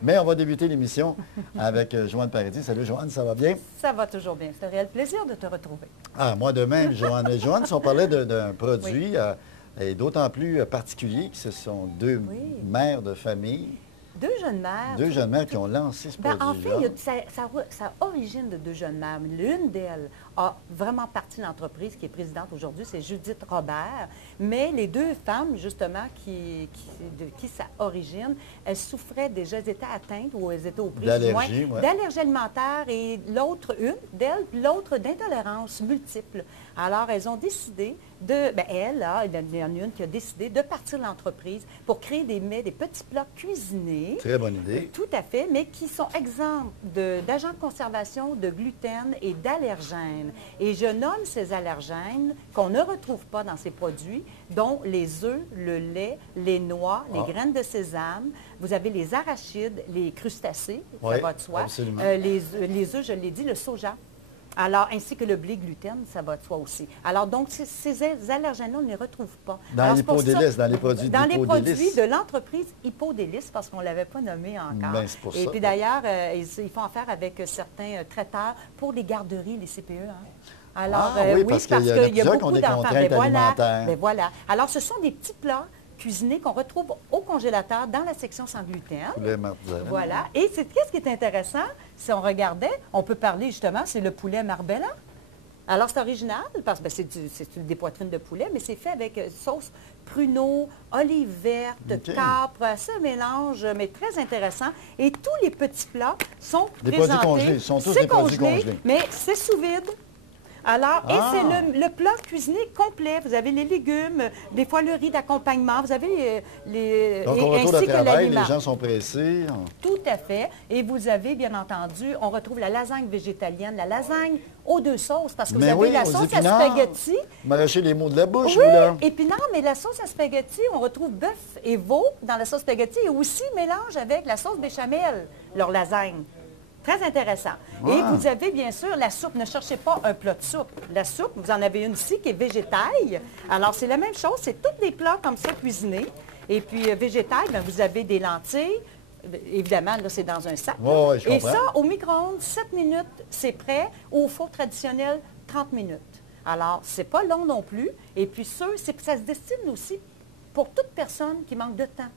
Mais on va débuter l'émission avec Joanne Paradis. Salut Joanne, ça va bien? Ça va toujours bien. C'est un réel plaisir de te retrouver. Ah, moi de même, Joanne. Mais Joanne, si on parlait d'un produit, et d'autant plus particulier que ce sont deux mères de famille. Deux jeunes mères. Deux jeunes mères qui ont lancé ce produit-là. En fait, ça origine de deux jeunes mères. L'une d'elles a vraiment parti de l'entreprise qui est présidente aujourd'hui, c'est Judith Robert. Mais les deux femmes, justement, de qui ça origine, elles souffraient déjà, elles étaient atteintes ou elles étaient aux prises d'allergie alimentaire et l'autre, une d'elles, l'autre d'intolérance multiple. Alors, elles ont décidé il y en a une qui a décidé de partir de l'entreprise pour créer des mets, des petits plats cuisinés. Très bonne idée. Tout à fait, mais qui sont exempts d'agents de conservation, de gluten et d'allergènes. Et je nomme ces allergènes qu'on ne retrouve pas dans ces produits, dont les œufs, le lait, les noix, les graines de sésame. Vous avez les arachides, les crustacés, ça va de soi. Les œufs, je l'ai dit, le soja. Alors, ainsi que le blé gluten, ça va de soi aussi. Alors, donc, ces allergènes-là, on ne les retrouve pas. Dans l'hypodélice, dans les produits dans les produits de l'entreprise Hypodélice, parce qu'on ne l'avait pas nommé encore. Ben, c'est pour ça. Et puis d'ailleurs, ils font affaire avec certains traiteurs pour les garderies, les CPE. Alors, oui, parce qu'il y a plusieurs qui ont des contraintes alimentaires. Ben voilà. Alors, ce sont des petits plats cuisinés qu'on retrouve au congélateur dans la section sans gluten. Poulet martezelle. Voilà. Et qu'est-ce qui est intéressant, si on regardait, on peut parler justement, c'est le poulet marbella. Alors, c'est original, parce que c'est des poitrines de poulet, mais c'est fait avec sauce pruneau, olive verte, capre, assez un mélange, mais très intéressant. Et tous les petits plats sont des présentés. Produits congelés. Ils sont tous des produits congelés. Mais c'est sous vide. Alors, et c'est le plat cuisiné complet. Vous avez les légumes, des fois le riz d'accompagnement, vous avez donc, on retourne au travail, les gens sont pressés. Tout à fait. Et vous avez, bien entendu, on retrouve la lasagne végétalienne, la lasagne aux deux sauces, parce que vous avez la sauce à spaghetti. M'arracher les mots de la bouche, oui, vous, là. épinard, mais la sauce à spaghetti, on retrouve bœuf et veau dans la sauce spaghetti et aussi mélange avec la sauce béchamel, leur lasagne. Très intéressant. Et vous avez bien sûr la soupe. Ne cherchez pas un plat de soupe. La soupe, vous en avez une ici qui est végétaille. Alors, c'est la même chose. C'est tous des plats comme ça cuisinés. Et puis, végétaille, bien, vous avez des lentilles. Évidemment, là, c'est dans un sac. Oui, je comprends. Et ça, au micro-ondes, 7 minutes, c'est prêt. Au four traditionnel, 30 minutes. Alors, c'est pas long non plus. Et puis, ça se destine aussi pour toute personne qui manque de temps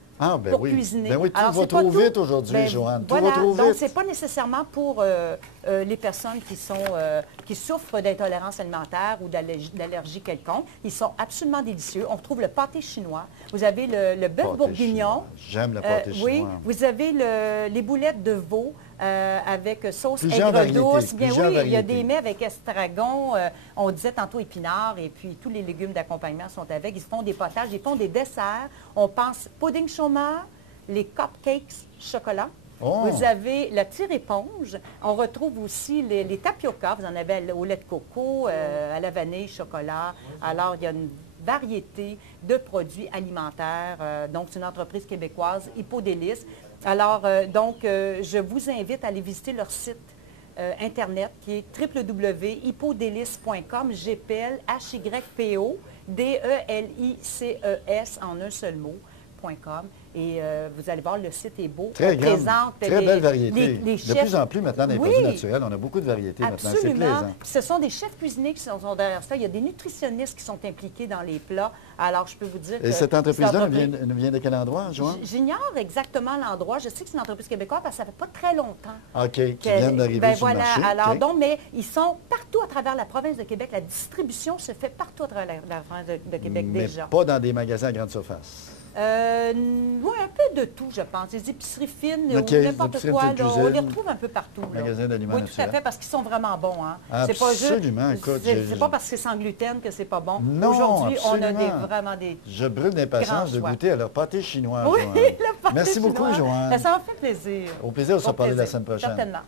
pour cuisiner. Ben oui, tout va trop vite aujourd'hui, Joanne. Tout va trop vite. Donc, ce n'est pas nécessairement pour les personnes qui souffrent d'intolérance alimentaire ou d'allergie quelconque. Ils sont absolument délicieux. On retrouve le pâté chinois. Vous avez le bœuf bourguignon. J'aime le pâté chinois. Oui, vous avez les boulettes de veau avec sauce aigre douce. Bien oui, il y a des mets avec estragon. On disait tantôt épinards et puis tous les légumes d'accompagnement sont avec. Ils font des potages, ils font des desserts. On pense pudding chômeur, les cupcakes chocolat. Vous avez la tire-éponge. On retrouve aussi les tapioca. Vous en avez au lait de coco, à la vanille, chocolat. Alors, il y a une variété de produits alimentaires. Donc, c'est une entreprise québécoise, Hypodélice. Alors, je vous invite à aller visiter leur site Internet qui est www.hypodelice.com, GPL, HYPO, DELICES en un seul mot.com. Et vous allez voir, le site est beau. Très grande, très belle variété. De plus en plus maintenant, dans les produits naturels, on a beaucoup de variétés maintenant. C'est plaisant. Ce sont des chefs cuisiniers qui sont derrière ça. Il y a des nutritionnistes qui sont impliqués dans les plats. Alors, je peux vous dire que... Et cette entreprise-là vient de quel endroit, Joanne? J'ignore exactement l'endroit. Je sais que c'est une entreprise québécoise parce que ça ne fait pas très longtemps. OK, qui viennent d'arriver sur le marché. Alors, mais ils sont partout à travers la province de Québec. La distribution se fait partout à travers la province de Québec déjà. Pas dans des magasins à grande surface. Oui, un peu de tout, je pense. Les épiceries fines ou n'importe quoi, on les retrouve un peu partout. Magasins d'aliments naturels. Tout à fait, parce qu'ils sont vraiment bons. Absolument. C'est pas parce que c'est sans gluten que c'est pas bon. Non, aujourd'hui, on a vraiment des Je brûle d'impatience de goûter à leur pâté chinois, Oui, Joanne. le pâté Merci chinois. beaucoup, Joanne. Ça m'a fait plaisir. Au plaisir de se parler la semaine prochaine. Certainement.